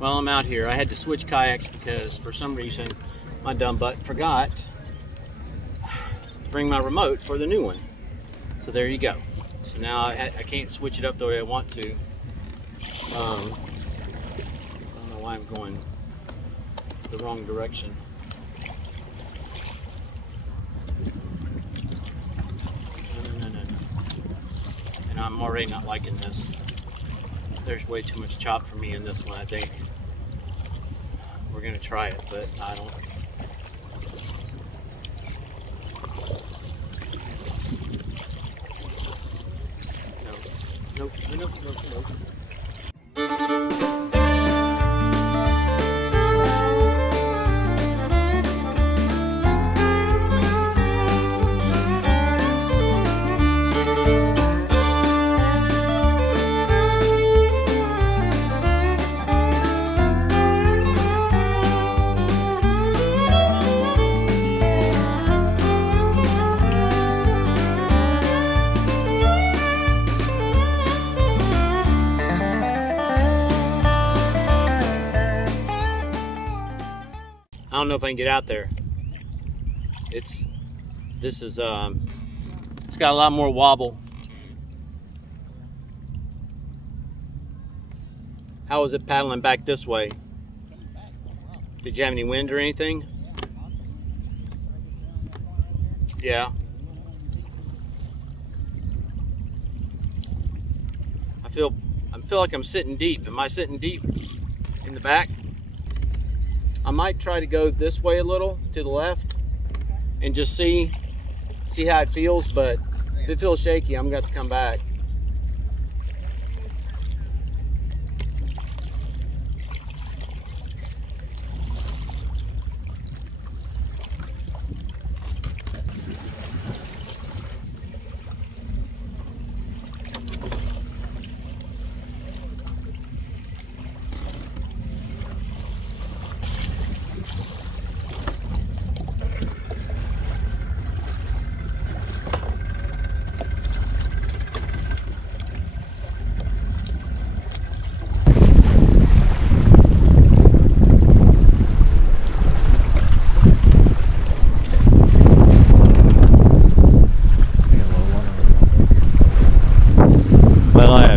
Well, I'm out here. I had to switch kayaks because for some reason my dumb butt forgot to bring my remote for the new one. So there you go. So now I can't switch it up the way I want to. I don't know why I'm going the wrong direction. No. And I'm already not liking this. There's way too much chop for me in this one, I think. We're gonna try it, but I don't. Nope. I don't know if I can get out there. It's got a lot more wobble. How was it paddling back this way? Did you have any wind or anything? Yeah. I feel like I'm sitting deep. Am I sitting deep in the back? I might try to go this way a little to the left and just see how it feels, but if it feels shaky, I'm going to have to come back.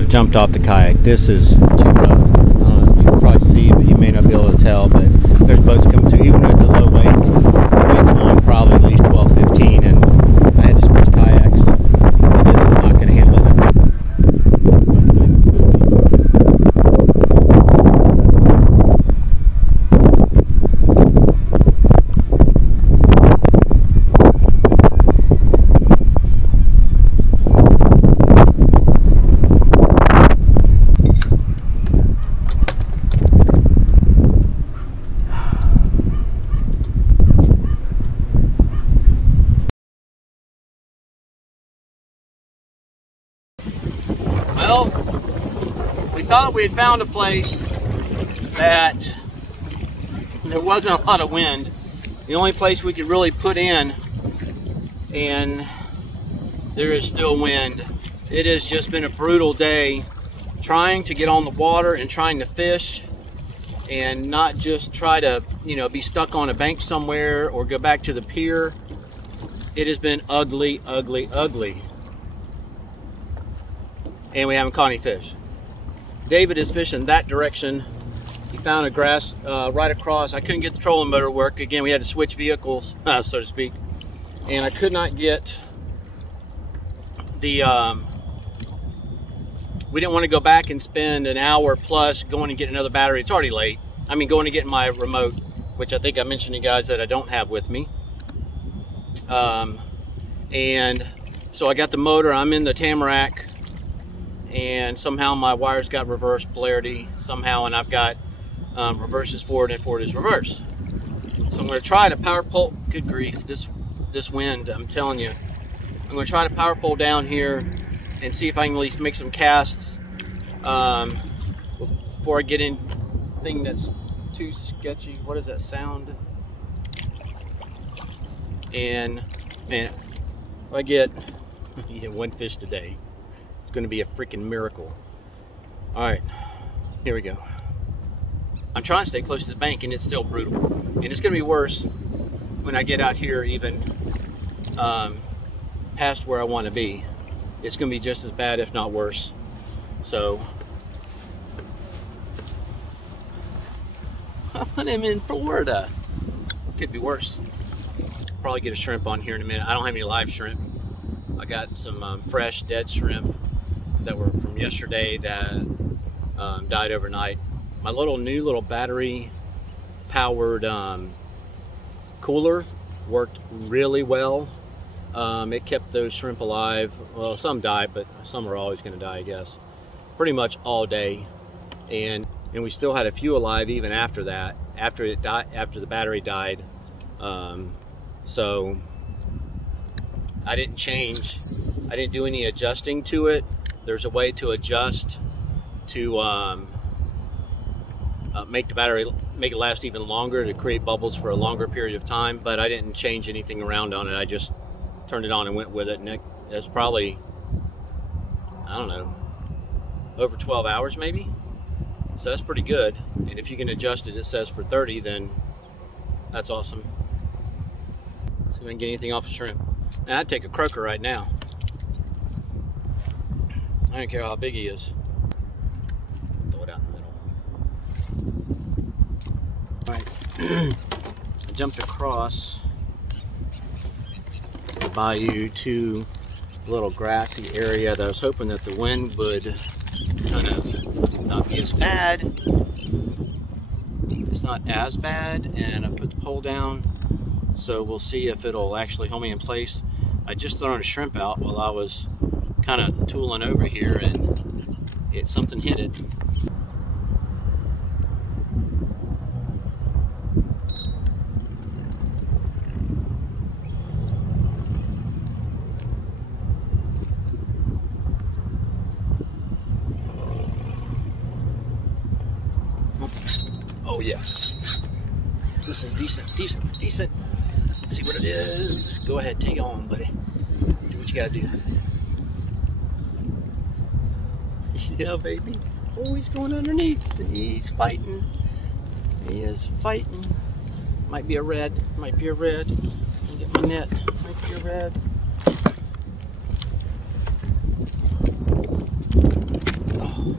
Jumped off the kayak. This is too rough. I don't know if you can probably see, but you may not be able to tell, but there's boats coming through. Even though it's a low wake, the wake's going probably at least 12, 15, and I had to switch kayaks. This is not going to handle it. Well, we thought we had found a place that there wasn't a lot of wind. The only place we could really put in, and there is still wind. It has just been a brutal day trying to get on the water and trying to fish, and not just try to, be stuck on a bank somewhere or go back to the pier. It has been ugly. And we haven't caught any fish. David is fishing that direction. He found a grass right across. I couldn't get the trolling motor to work. Again, we had to switch vehicles, so to speak. And I could not get the, we didn't want to go back and spend an hour plus going and get another battery. It's already late. I mean, going to get my remote, which I think I mentioned to you guys that I don't have with me. And so I got the motor. I'm in the Tamarack. And somehow my wires got reverse polarity somehow, and I've got reverse is forward and forward is reverse. So I'm going to try to power pole. Good grief, this wind, I'm telling you. I'm going to try to power pole down here and see if I can at least make some casts before I get anything that's too sketchy. What is that sound? And man, if I get one fish today, it's going to be a freaking miracle. All right, here we go. I'm trying to stay close to the bank, and it's still brutal. And it's going to be worse when I get out here even past where I want to be. It's going to be just as bad, if not worse. So I'm in Florida. Could be worse. Probably get a shrimp on here in a minute. I don't have any live shrimp. I got some fresh dead shrimp that were from yesterday that died overnight. My new little battery powered cooler worked really well. It kept those shrimp alive. Well, some died, but some are always going to die, I guess. Pretty much all day, and we still had a few alive even after that. After it died, after the battery died. So I didn't change. I didn't do any adjusting to it. There's a way to adjust to make the battery, make it last even longer, to create bubbles for a longer period of time. But I didn't change anything around on it. I just turned it on and went with it, and it's probably, I don't know, over 12 hours maybe. So that's pretty good. And if you can adjust it, it says for 30, then that's awesome. See if I can get anything off of shrimp. And I'd take a croaker right now. I don't care how big he is. Throw it out in the middle. All right, I jumped across the bayou to a little grassy area that I was hoping that the wind would kind of not be as bad. It's not as bad, and I put the pole down, so we'll see if it'll actually hold me in place. I just thrown a shrimp out while I was kind of tooling over here, and something hit it. Oh yeah, this is decent. Let's see what it is. Go ahead, take it on, buddy. Do what you gotta do. Yeah, baby. Oh, he's going underneath. He's fighting. He is fighting. Might be a red. Might be a red. I'll get my net. Might be a red. Oh.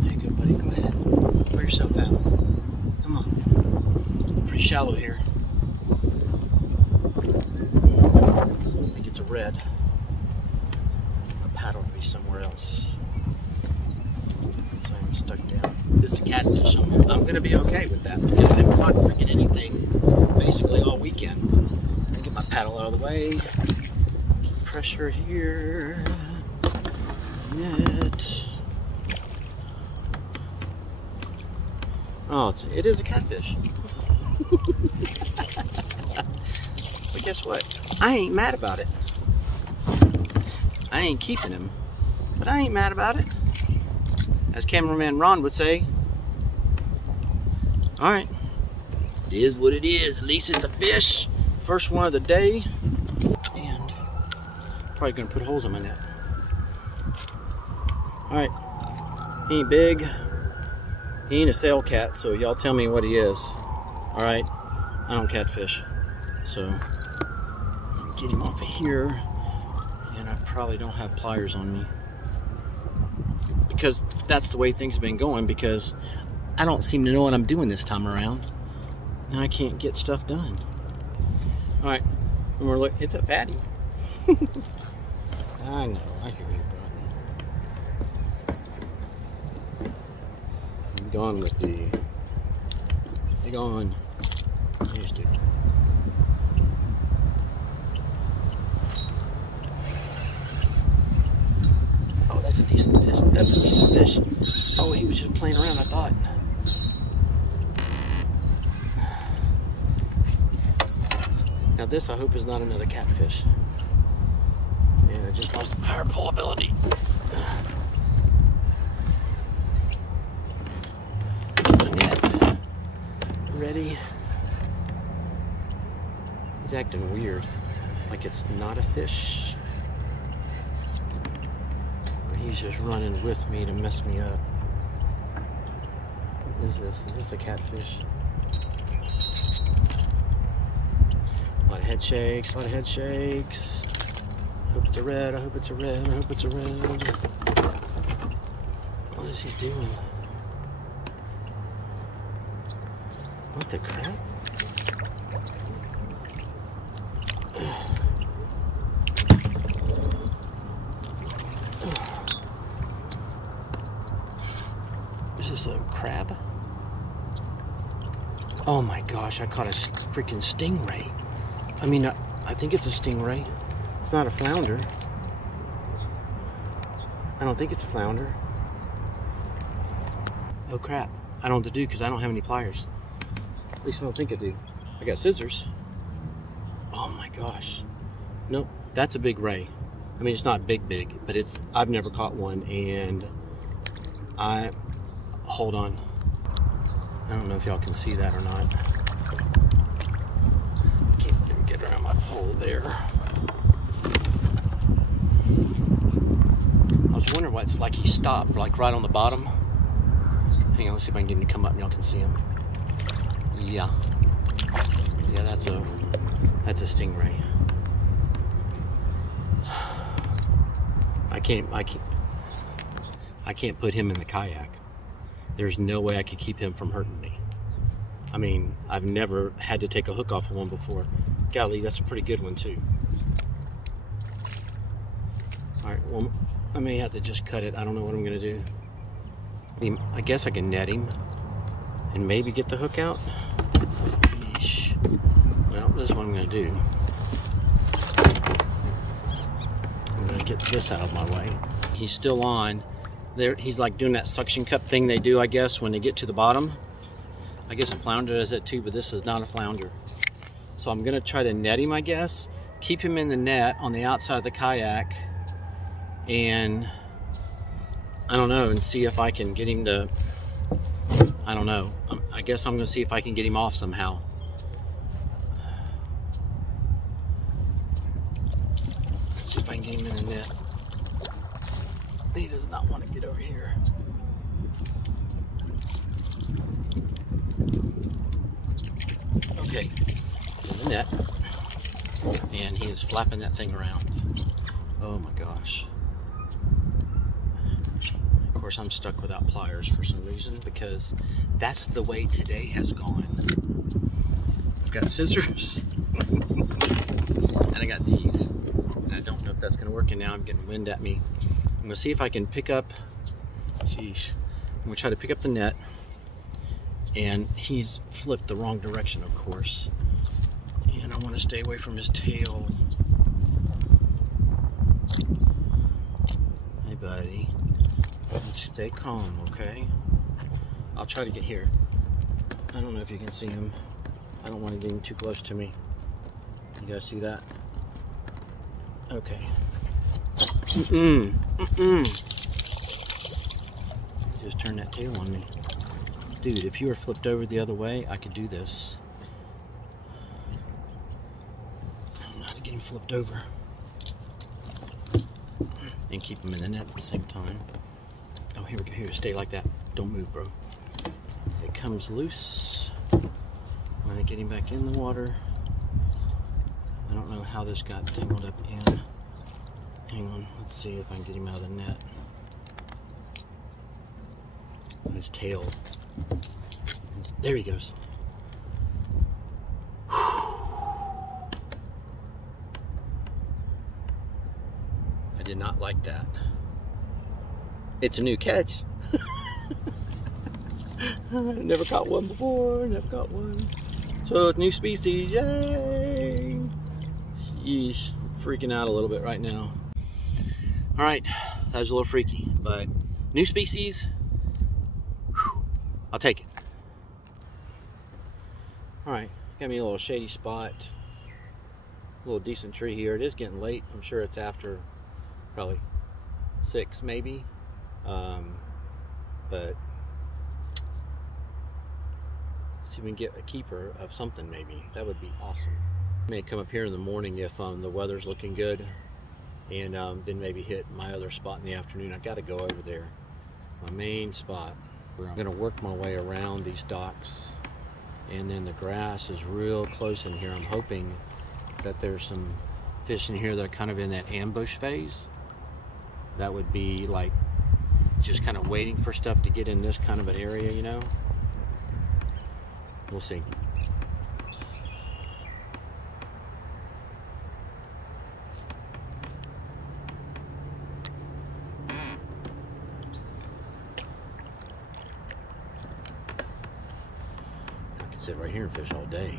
There you go, buddy. Go ahead. Pour yourself out. Come on. Pretty shallow here. I think it's a red. The paddle will be somewhere else. So I'm stuck down. This is a catfish. I'm going to be okay with that. I haven't caught freaking anything basically all weekend. Let me get my paddle out of the way. Keep pressure here. Net. Oh, it is a catfish. But guess what? I ain't mad about it. I ain't keeping him, but I ain't mad about it. As cameraman Ron would say. Alright. It is what it is. At least it's a fish. First one of the day. And probably gonna put holes in my net. Alright. He ain't big. He ain't a sail cat, so y'all tell me what he is. Alright. I don't catfish. So let me get him off of here. And I probably don't have pliers on me, because that's the way things have been going, because I don't seem to know what I'm doing this time around, and I can't get stuff done. All right, and we're looking. It's a fatty. I know. I hear you, bro. I'm going with the big on. Here's dude. That's a decent fish. That's a decent fish. Oh, he was just playing around, I thought. Now this, I hope, is not another catfish. Yeah, I just lost the power pull ability. Net. Ready? He's acting weird. Like it's not a fish. He's just running with me to mess me up. What is this? Is this a catfish? A lot of head shakes, a lot of head shakes. I hope it's a red, I hope it's a red, I hope it's a red. What is he doing? What the crap? Is this a crab? Oh my gosh, I caught a freaking stingray. I mean, I think it's a stingray. It's not a flounder. I don't think it's a flounder. Oh crap. I don't know what to do because I don't have any pliers. At least I don't think I do. I got scissors. Oh my gosh. Nope, that's a big ray. I mean, it's not big, but I've never caught one, and hold on. I don't know if y'all can see that or not. Can't get around my pole there. I was wondering why it's like he stopped, like right on the bottom. Hang on, let's see if I can get him to come up and y'all can see him. Yeah. Yeah, that's a stingray. I can't put him in the kayak. There's no way I could keep him from hurting me. I mean, I've never had to take a hook off of one before. Golly, that's a pretty good one too. All right, well, I may have to just cut it. I don't know what I'm gonna do. I guess I can net him and maybe get the hook out. Yeesh. Well, this is what I'm gonna do. I'm gonna get this out of my way. He's still on. There, he's like doing that suction cup thing they do, I guess, when they get to the bottom. I guess a flounder does that too, but this is not a flounder. So I'm gonna try to net him, I guess. Keep him in the net on the outside of the kayak, and I don't know, and see if I can get him to, I don't know. I guess I'm gonna see if I can get him off somehow. Let's see if I can get him in the net. He does not want to get over here. Okay, in the net, and he is flapping that thing around. Oh my gosh. Of course, I'm stuck without pliers for some reason, because that's the way today has gone. I've got scissors, and I got these. And I don't know if that's going to work, and now I'm getting wind at me. I'm gonna see if I can pick up, sheesh, I'm gonna try to pick up the net, and he's flipped the wrong direction, of course, and I want to stay away from his tail. Hey buddy, let's stay calm, okay? I'll try to get here. I don't know if you can see him. I don't want to get him too close to me. You guys see that? Okay. Just turn that tail on me. Dude, if you were flipped over the other way, I could do this. I don't know how to get him flipped over. And keep him in the net at the same time. Oh, here we go. Here, stay like that. Don't move, bro. It comes loose. I'm gonna get him back in the water. I don't know how this got tangled up in. Hang on, let's see if I can get him out of the net. His tail. There he goes. I did not like that. It's a new catch. Never caught one before, never caught one. So it's new species, yay! Sheesh, freaking out a little bit right now. All right, that was a little freaky, but new species, whew, I'll take it. All right, got me a little shady spot, a little decent tree here. It is getting late. I'm sure it's after probably 6 maybe, but see if we can get a keeper of something maybe. That would be awesome. May come up here in the morning if the weather's looking good, and then maybe hit my other spot in the afternoon. I got to go over there, my main spot. I'm gonna work my way around these docks, and then the grass is real close in here. I'm hoping that there's some fish in here that are kind of in that ambush phase. That would be like just kind of waiting for stuff to get in this kind of an area, you know? We'll see. I could sit right here and fish all day.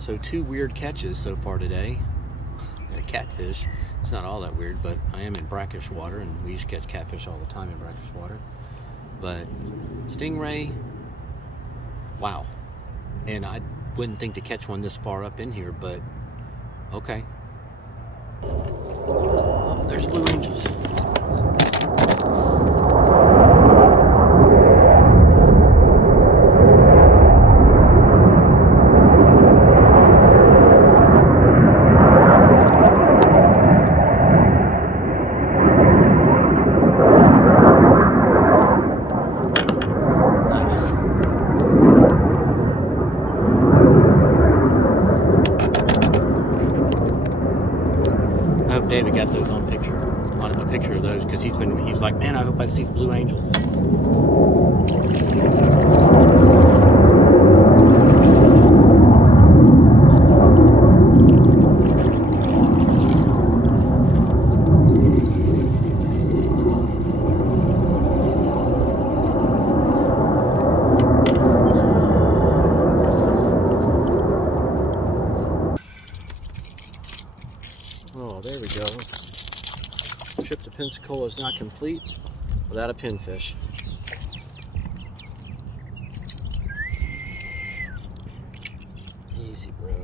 So 2 weird catches so far today. Got a catfish. It's not all that weird, but I am in brackish water, and we used to catch catfish all the time in brackish water. But stingray, wow. And I wouldn't think to catch one this far up in here, but okay. Oh, there's blue angels. David got those on a picture of those, because he's like, man, I hope I see blue angels. Oh, there we go. Trip to Pensacola is not complete without a pinfish. Easy, bro.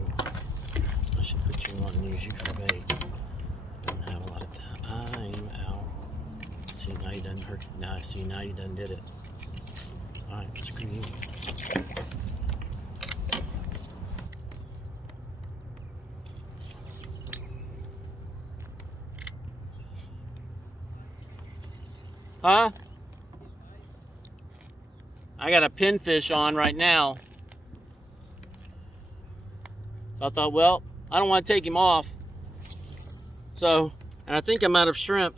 I should put you on and use you for bait. Don't have a lot of time. I'm out. See, now you done hurt. Now, see, now you done did it. Alright, screw you. Huh? I got a pinfish on right now. So I thought, well, I don't want to take him off. So, and I think I'm out of shrimp.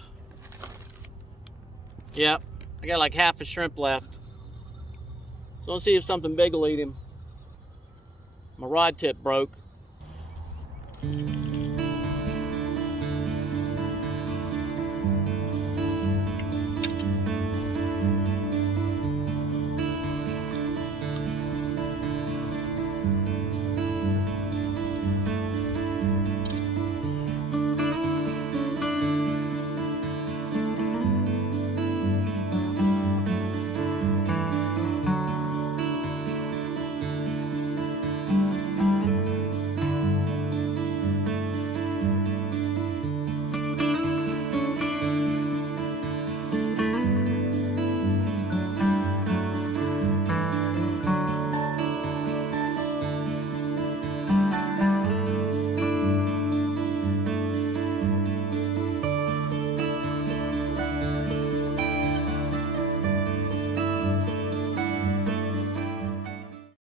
Yep, I got like half a shrimp left. So let's see if something big will eat him. My rod tip broke.